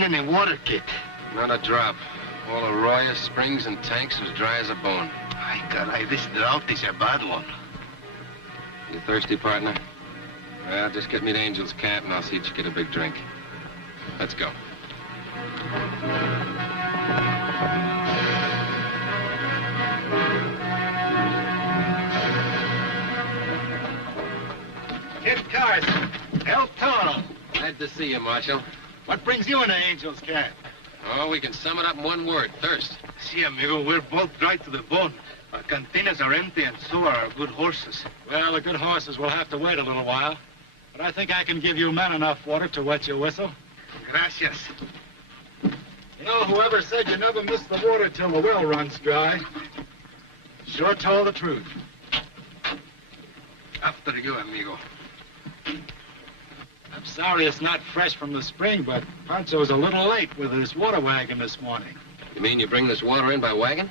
find any water, kid? Not a drop. All arroyo, springs, and tanks as dry as a bone. Ay, caray, this drought is a bad one. You thirsty, partner? Well, just get me to Angel's camp and I'll see that you get a big drink. Let's go. Kid Carson, El Toro. Glad to see you, Marshal. What brings you into Angel's camp? Oh, we can sum it up in one word, thirst. See, amigo, we're both dry to the bone. Our cantinas are empty, and so are our good horses. Well, the good horses will have to wait a little while. But I think I can give you men enough water to wet your whistle. Gracias. You know, whoever said you never miss the water till the well runs dry, sure told the truth. After you, amigo. I'm sorry it's not fresh from the spring, but Pancho's a little late with his water wagon this morning. You mean you bring this water in by wagon?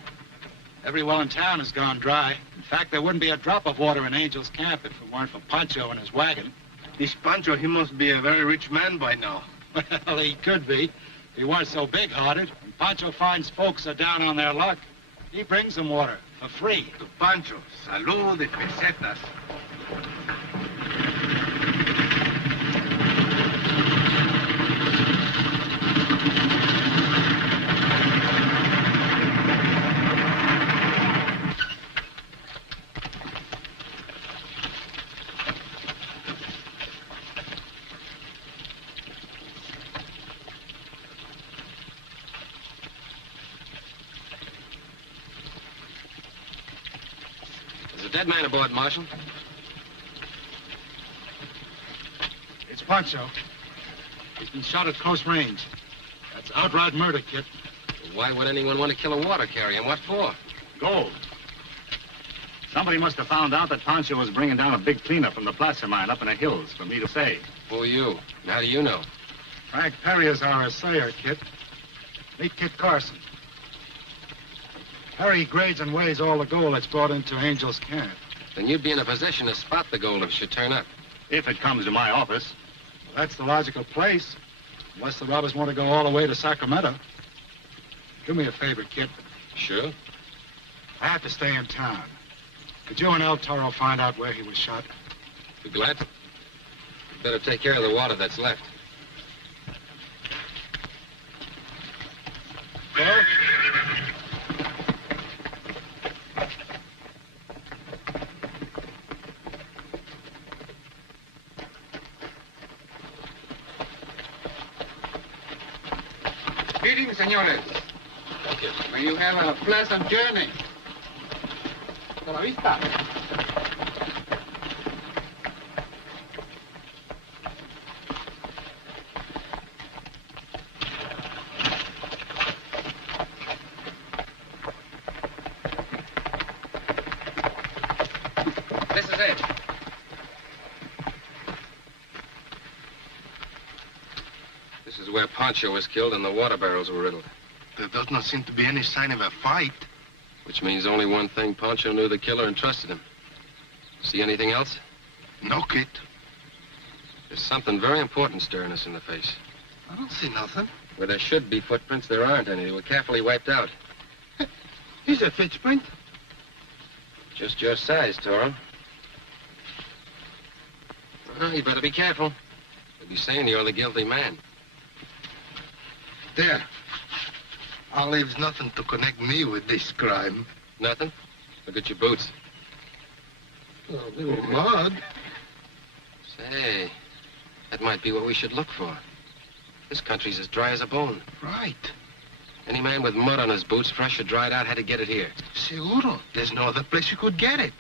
Every well in town has gone dry. In fact, there wouldn't be a drop of water in Angel's camp if it weren't for Pancho and his wagon. This Pancho, he must be a very rich man by now. Well, he could be if he weren't so big-hearted. When Pancho finds folks are down on their luck, he brings them water for free. To Pancho, salud de pesetas. Dead man aboard, Marshal. It's Pancho. He's been shot at close range. That's outright murder, kid. Why would anyone want to kill a water carrier? And what for? Gold. Somebody must have found out that Pancho was bringing down a big cleanup from the placer mine up in the hills for me to say. Who are you? And how do you know? Frank Perry is our assayer, kid. Meet Kid Carson. Perry grades and weighs all the gold that's brought into Angel's camp. Then you'd be in a position to spot the gold if it should turn up. If it comes to my office. Well, that's the logical place. Unless the robbers want to go all the way to Sacramento. Do me a favor, kid. Sure. I have to stay in town. Could you and El Toro find out where he was shot? Be glad to. Better take care of the water that's left. Well? Greetings, senores. Thank you. May you have a pleasant journey. Hasta la vista. This is it. This is where Pancho was killed and the water barrels were riddled. There does not seem to be any sign of a fight. Which means only one thing. Pancho knew the killer and trusted him. See anything else? No, kid. There's something very important staring us in the face. I don't see nothing. Where there should be footprints, there aren't any. They were carefully wiped out. Here's a footprint. Just your size, Toro. Well, you better be careful. They'll be saying you're the guilty man. There. I'll leave nothing to connect me with this crime. Nothing? Look at your boots. A little mud. Say, that might be what we should look for. This country's as dry as a bone. Right. Any man with mud on his boots, fresh or dried out, had to get it here. Seguro. There's no other place you could get it.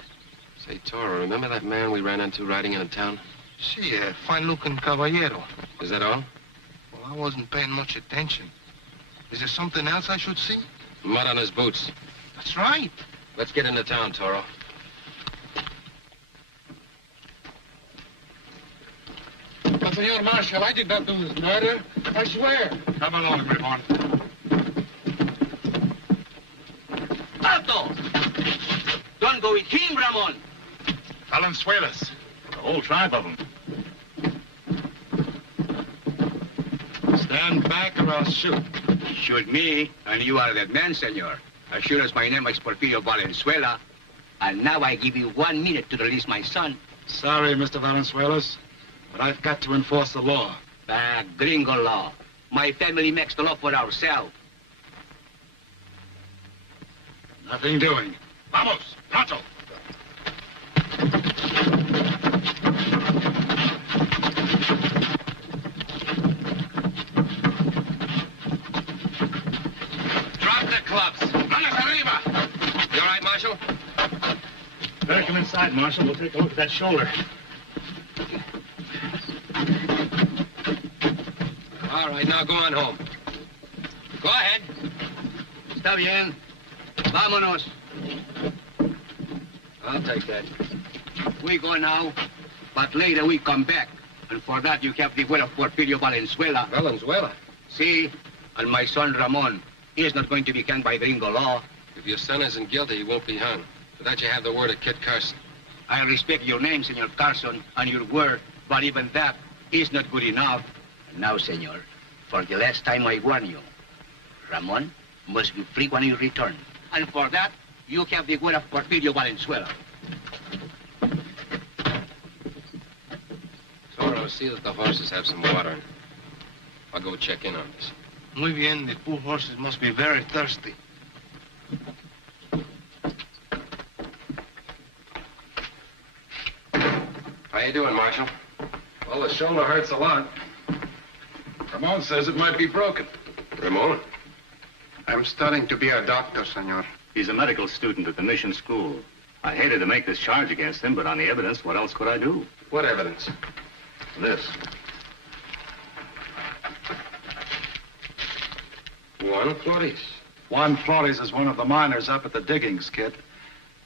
Say, Toro, remember that man we ran into riding into town? See, a fine-looking caballero. Is that all? Well, I wasn't paying much attention. Is there something else I should see? Mud on his boots. That's right. Let's get into town, Toro. But, Senor Marshal, I did not do this murder. I swear. Come along, Ramon. Alto! Don't go with him, Ramon. Valenzuelas. The whole tribe of them. Stand back or I'll shoot. Shoot me, and you are that man, senor. As sure as my name is Porfirio Valenzuela. And now I give you 1 minute to release my son. Sorry, Mr. Valenzuelas, but I've got to enforce the law. Gringo law. My family makes the law for ourselves. Nothing doing. Vamos, pronto. Drop the clubs. Manos arriba. You all right, Marshal? Better come inside, Marshal. We'll take a look at that shoulder. All right, now go on home. Go ahead. Está bien. Vámonos. I'll take that. We go now, but later we come back. And for that, you have the word of Porfirio Valenzuela. Valenzuela? See? And my son, Ramon, he is not going to be hanged by gringo law. If your son isn't guilty, he won't be hung. For that, you have the word of Kid Carson. I respect your name, Senor Carson, and your word, but even that is not good enough. And now, Senor, for the last time I warn you, Ramon must be free when you return. And for that, you have the word of Porfirio Valenzuela. Toro, see that the horses have some water. I'll go check in on this. Muy bien. The poor horses must be very thirsty. How you doing, Marshal? Well, the shoulder hurts a lot. Ramon says it might be broken. Ramon? I'm studying to be a doctor, senor. He's a medical student at the mission school. I hated to make this charge against him, but on the evidence, what else could I do? What evidence? This. Juan Flores. Juan Flores is one of the miners up at the diggings, Kid.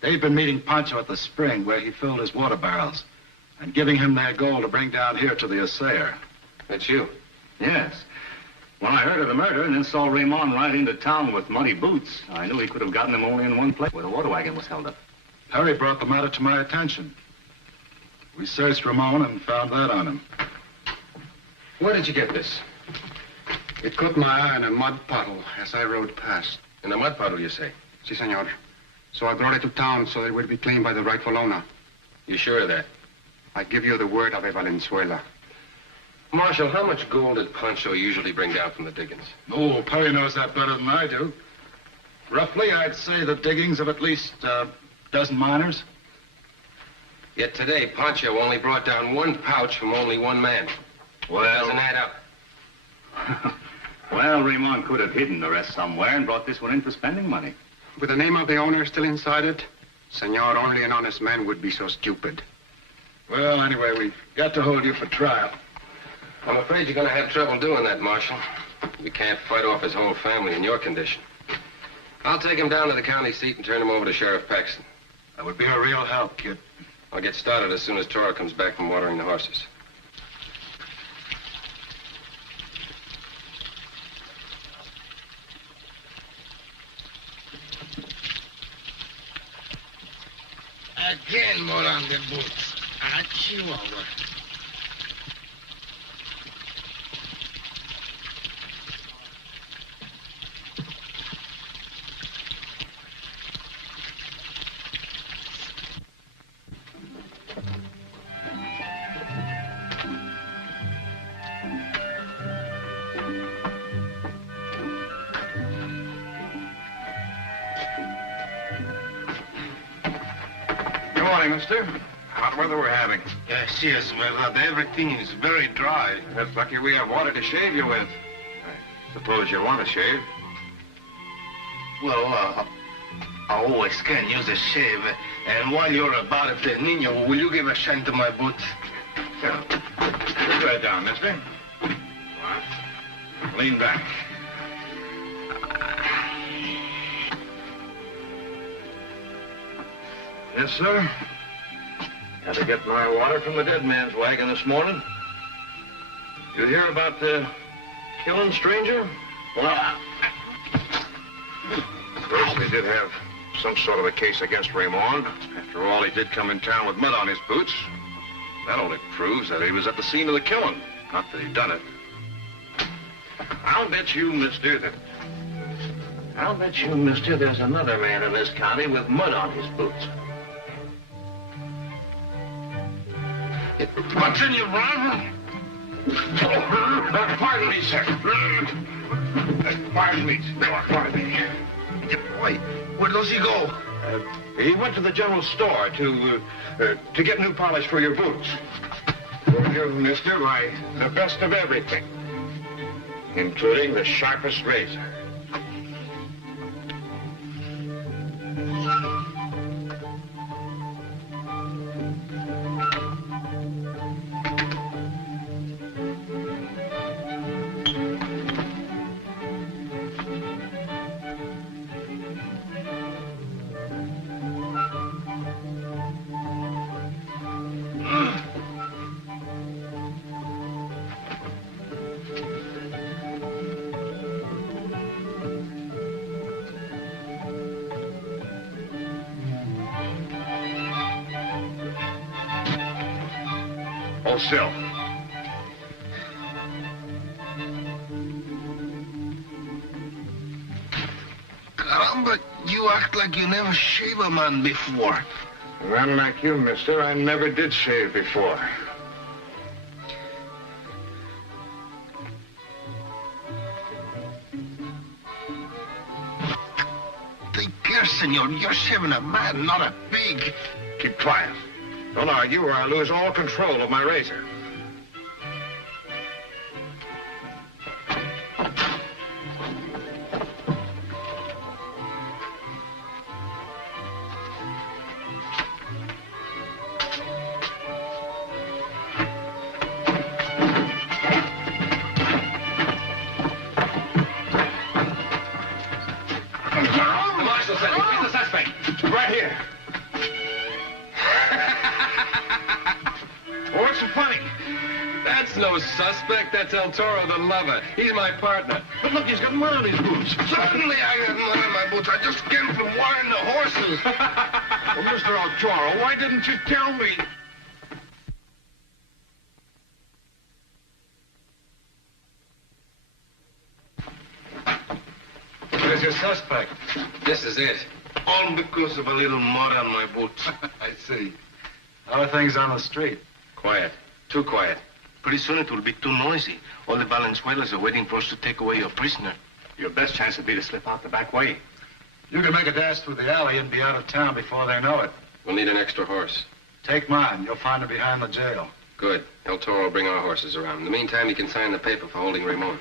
They've been meeting Pancho at the spring where he filled his water barrels and giving him their gold to bring down here to the assayer. That's you. Yes. When I heard of the murder and then saw Raymond ride into town with muddy boots, I knew he could have gotten him only in one place, where the water wagon was held up. Perry brought the matter to my attention. We searched Ramon and found that on him. Where did you get this? It caught my eye in a mud puddle as I rode past. In a mud puddle, you say? Si, senor. So I brought it to town so that it would be claimed by the rightful owner. You sure of that? I give you the word of a Valenzuela. Marshal, how much gold did Pancho usually bring down from the diggings? Oh, Perry knows that better than I do. Roughly, I'd say the diggings of at least a dozen miners. Yet today, Pancho only brought down one pouch from only one man. Well, Doesn't add up. Well, Raymond could have hidden the rest somewhere and brought this one in for spending money. With the name of the owner still inside it, senor, only an honest man would be so stupid. Well, anyway, we've got to hold you for trial. I'm afraid you're going to have trouble doing that, Marshal. We can't fight off his whole family in your condition. I'll take him down to the county seat and turn him over to Sheriff Paxton. That would be a real help, Kid. I'll get started as soon as Toro comes back from watering the horses. Again, more on the boots. Ah, Chihuahua. Good morning, mister. Hot weather we're having. Yes, well, everything is very dry. That's lucky we have water to shave you with. I suppose you want to shave. Well, I always can use a shave. And while you're about it, Nino, will you give a shine to my boots? Yeah. Put that down, mister. All right. Lean back. Yes, sir. Had to get my water from the dead man's wagon this morning. You hear about the killing stranger? Well, first they did have some sort of a case against Raymond. After all, he did come in town with mud on his boots. That only proves that he was at the scene of the killing, not that he done it. I'll bet you, mister, there's another man in this county with mud on his boots. What's in your rifle? Pardon me, sir. Pardon me. Pardon me. Wait, where does he go? He went to the general store to get new polish for your boots. For you, mister, the best of everything, including the sharpest razor. Hold still. Caramba, you act like you never shave a man before. Well, like you, mister, I never did shave before. Take care, senor. You're shaving a man, not a pig. Keep quiet. Don't argue or I'll lose all control of my razor. Marshal said he's the suspect. Right here. What's so funny? That's no suspect. That's El Toro, the lover. He's my partner. But look, he's got mud on his boots. Certainly I got mud on my boots. I just came from wiring the horses. Well, Mr. El Toro, why didn't you tell me? Where's your suspect? This is it. All because of a little mud on my boots. I see. How are things on the street? Quiet. Too quiet. Pretty soon it will be too noisy. All the Valenzuelas are waiting for us to take away your prisoner. Your best chance would be to slip out the back way. You can make a dash through the alley and be out of town before they know it. We'll need an extra horse. Take mine. You'll find it behind the jail. Good. El Toro will bring our horses around. In the meantime, you can sign the paper for holding Ramon.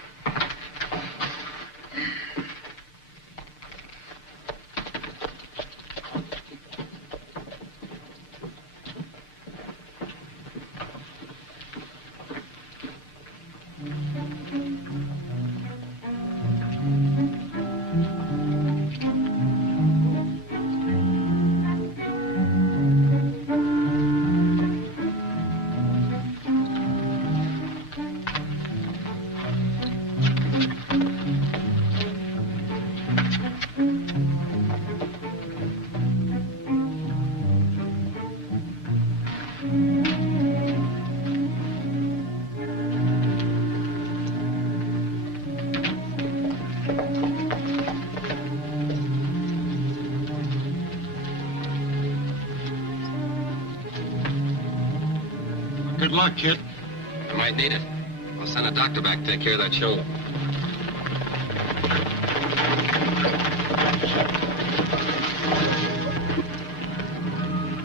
Good luck, kid. I might need it. I'll send a doctor back to take care of that shoulder.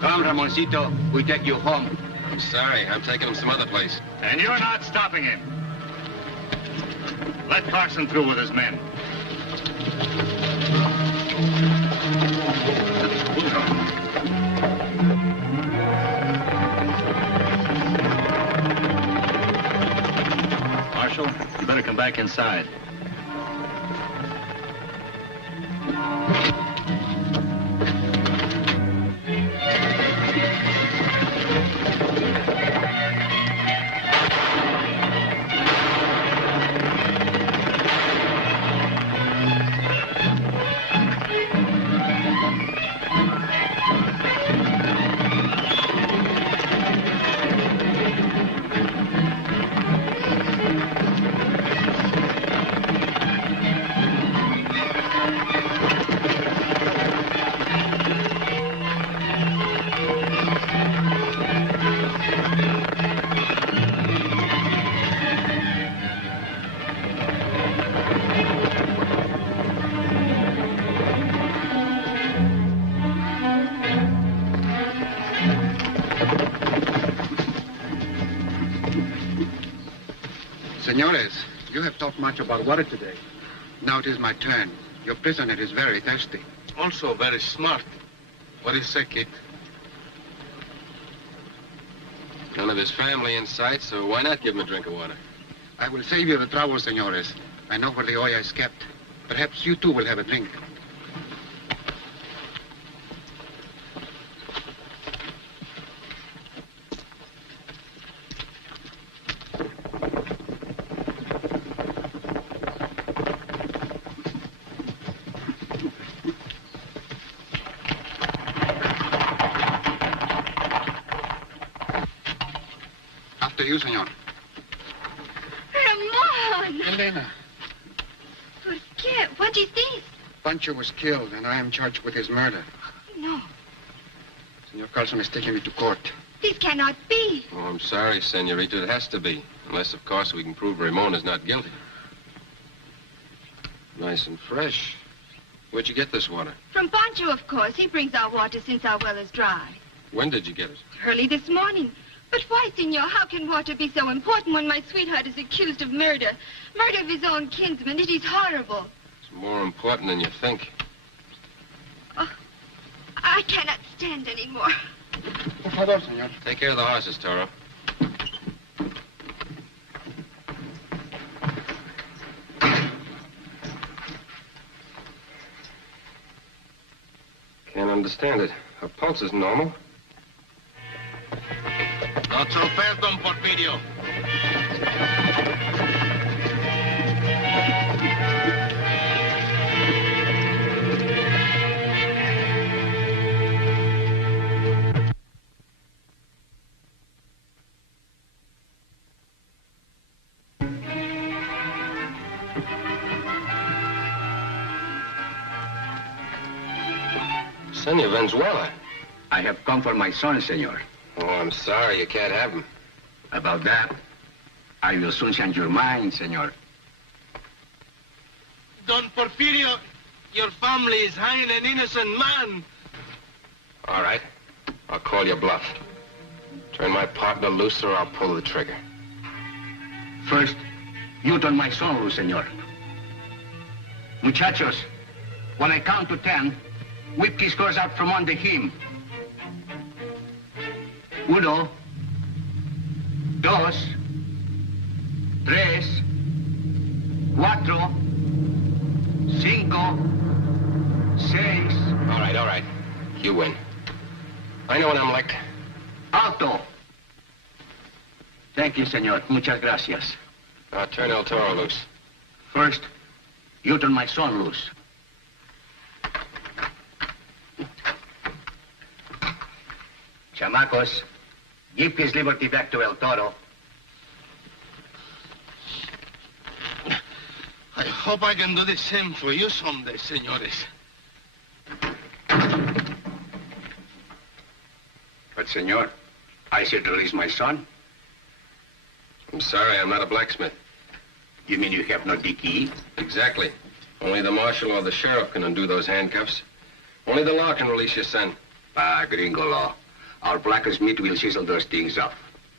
Come, Ramoncito. We take you home. I'm sorry. I'm taking him some other place. And you're not stopping him. Let Carson through with his men. Marshal, you better come back inside. Senores, you have talked much about water today. Now it is my turn. Your prisoner is very thirsty. Also very smart. What is that, kid? None of his family in sight, so why not give him a drink of water? I will save you the trouble, senores. I know where the olla is kept. Perhaps you too will have a drink. After you, senor. Ramon! Elena, ¿Por qué? What is this? Pancho was killed, and I am charged with his murder. No, Senor Carson is taking me to court. this cannot be. Oh, I'm sorry, senorita. It has to be. Unless, of course, we can prove Ramon is not guilty. Nice and fresh. Where'd you get this water? From Pancho, of course. He brings our water since our well is dry. When did you get it? Early this morning. But why, senor, how can water be so important when my sweetheart is accused of murder? Murder of his own kinsman. It is horrible. It's more important than you think. Oh, I cannot stand anymore. Por favor, senor. Take care of the horses, Toro. Can't understand it. Her pulse is normal. Not so fast, Don Porfirio. Senor Venezuela. I have come for my son, senor. Oh, I'm sorry. You can't have him. About that, I will soon change your mind, senor. Don Porfirio, your family is hanging an innocent man. All right. I'll call your bluff. Turn my partner loose or I'll pull the trigger. First, you turn my son loose, senor. Muchachos, when I count to 10, whip his scores out from under him. 1, 2, 3, 4, 5, 6. All right. You win. I know when I'm licked. Alto. Thank you, senor. Muchas gracias. Now turn El Toro loose. First, you turn my son loose. Chamacos, give his liberty back to El Toro. I hope I can do the same for you someday, senores. But, senor, I should release my son. I'm sorry, I'm not a blacksmith. You mean you have no key? Exactly. Only the marshal or the sheriff can undo those handcuffs. Only the law can release your son. Gringo law. Our blackest meat will chisel those things up.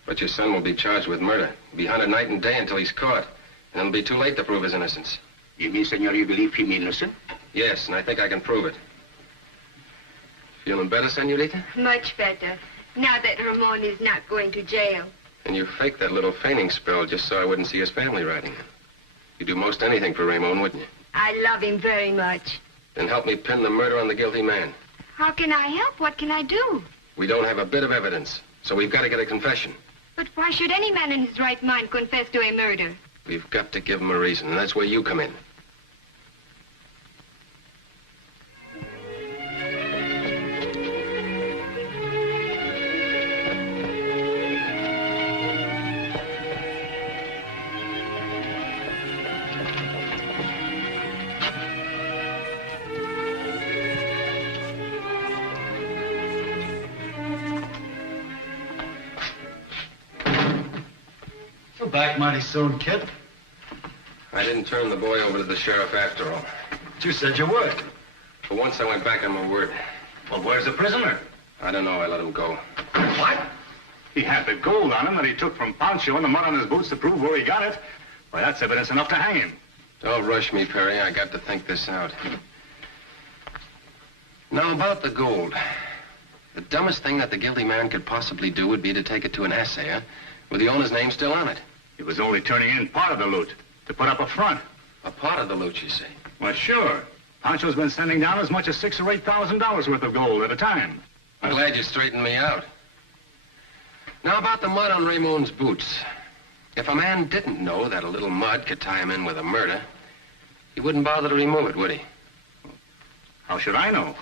But your son will be charged with murder. He'll be hunted night and day until he's caught. And it'll be too late to prove his innocence. You mean, senor, you believe him innocent? Yes, and I think I can prove it. Feeling better, senorita? Much better. Now that Ramon is not going to jail. And you faked that little fainting spell just so I wouldn't see his family riding. You'd do most anything for Ramon, wouldn't you? I love him very much. Then help me pin the murder on the guilty man. How can I help? What can I do? We don't have a bit of evidence, so we've got to get a confession. But why should any man in his right mind confess to a murder? We've got to give him a reason, and that's where you come in. We're back mighty soon, kid. I didn't turn the boy over to the sheriff after all. But you said you would. For once, I went back on my word. Well, where's the prisoner? I don't know. I let him go. What? He had the gold on him that he took from Pancho and the mud on his boots to prove where he got it. Why, that's evidence enough to hang him. Don't rush me, Perry. I got to think this out. Now, about the gold. The dumbest thing that the guilty man could possibly do would be to take it to an assayer with the owner's name still on it. He was only turning in part of the loot to put up a front. A part of the loot, you say? Well, sure. Pancho's been sending down as much as $6,000 or $8,000 worth of gold at a time. I'm glad you straightened me out. Now, about the mud on Ramon's boots. If a man didn't know that a little mud could tie him in with a murder, he wouldn't bother to remove it, would he? How should I know?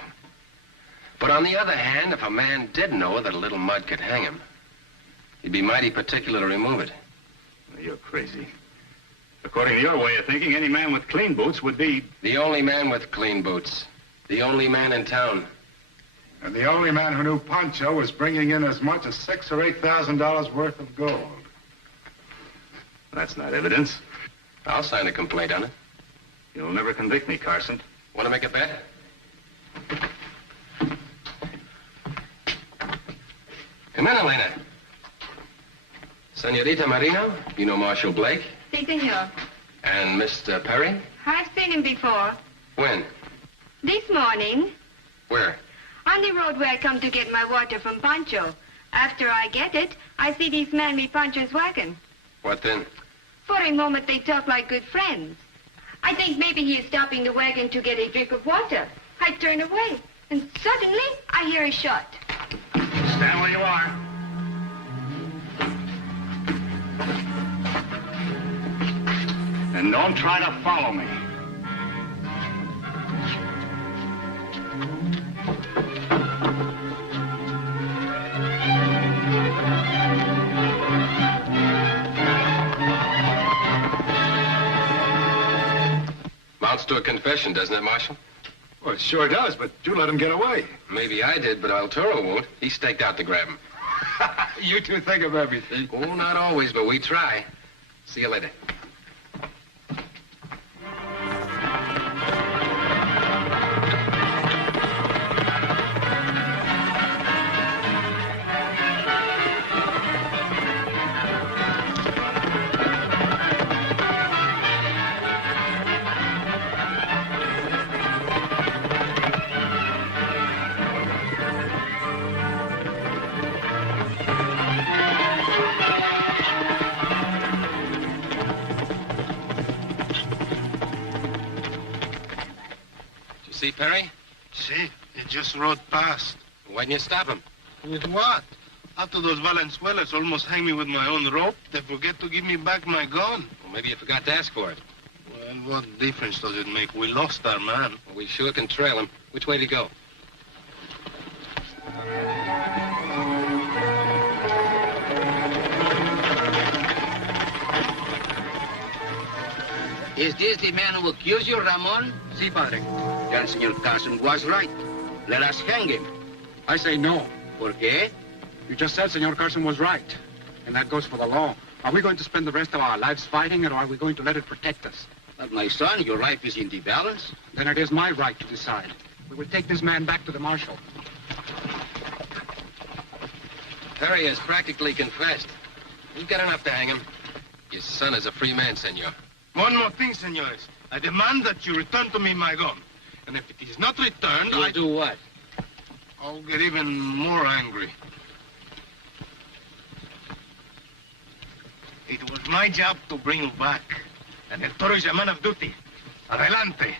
But on the other hand, if a man did know that a little mud could hang him, he'd be mighty particular to remove it. Well, you're crazy. According to your way of thinking, any man with clean boots would be... The only man with clean boots. The only man in town. And the only man who knew Pancho was bringing in as much as $6,000 or $8,000 worth of gold. That's not evidence. I'll sign a complaint on it. You'll never convict me, Carson. Want to make a bet? Come in, Elena. Senorita Marino, you know Marshal Blake? Si, senor. And Mr. Perry? I've seen him before. When? This morning. Where? On the road where I come to get my water from Pancho. After I get it, I see this man with Pancho's wagon. What then? For a moment, they talk like good friends. I think maybe he is stopping the wagon to get a drink of water. I turn away, and suddenly, I hear a shot. Stand where you are. And don't try to follow me. Mounts to a confession, doesn't it, Marshal? Well, it sure does, but you let him get away. Maybe I did, but Arturo won't. He staked out to grab him. You two think of everything. Oh, not always, but we try. See you later. See, Perry? See, he just rode past. Why didn't you stop him? With what? After those Valenzuelas almost hang me with my own rope, they forget to give me back my gun. Well, maybe you forgot to ask for it. Well, what difference does it make? We lost our man. Well, we sure can trail him. Which way did he go? Is this the man who accused you, Ramon? Si, padre. Then Senor Carson was right. Let us hang him. I say no. ¿Por qué? You just said Senor Carson was right. And that goes for the law. Are we going to spend the rest of our lives fighting, or are we going to let it protect us? But my son, your life is in the balance. Then it is my right to decide. We will take this man back to the marshal. Perry has practically confessed. We've got enough to hang him. Your son is a free man, senor. One more thing, senores. I demand that you return to me my gun. And if it is not returned, You'll do what? I'll get even more angry. It was my job to bring you back. And El Toro is a man of duty. Adelante.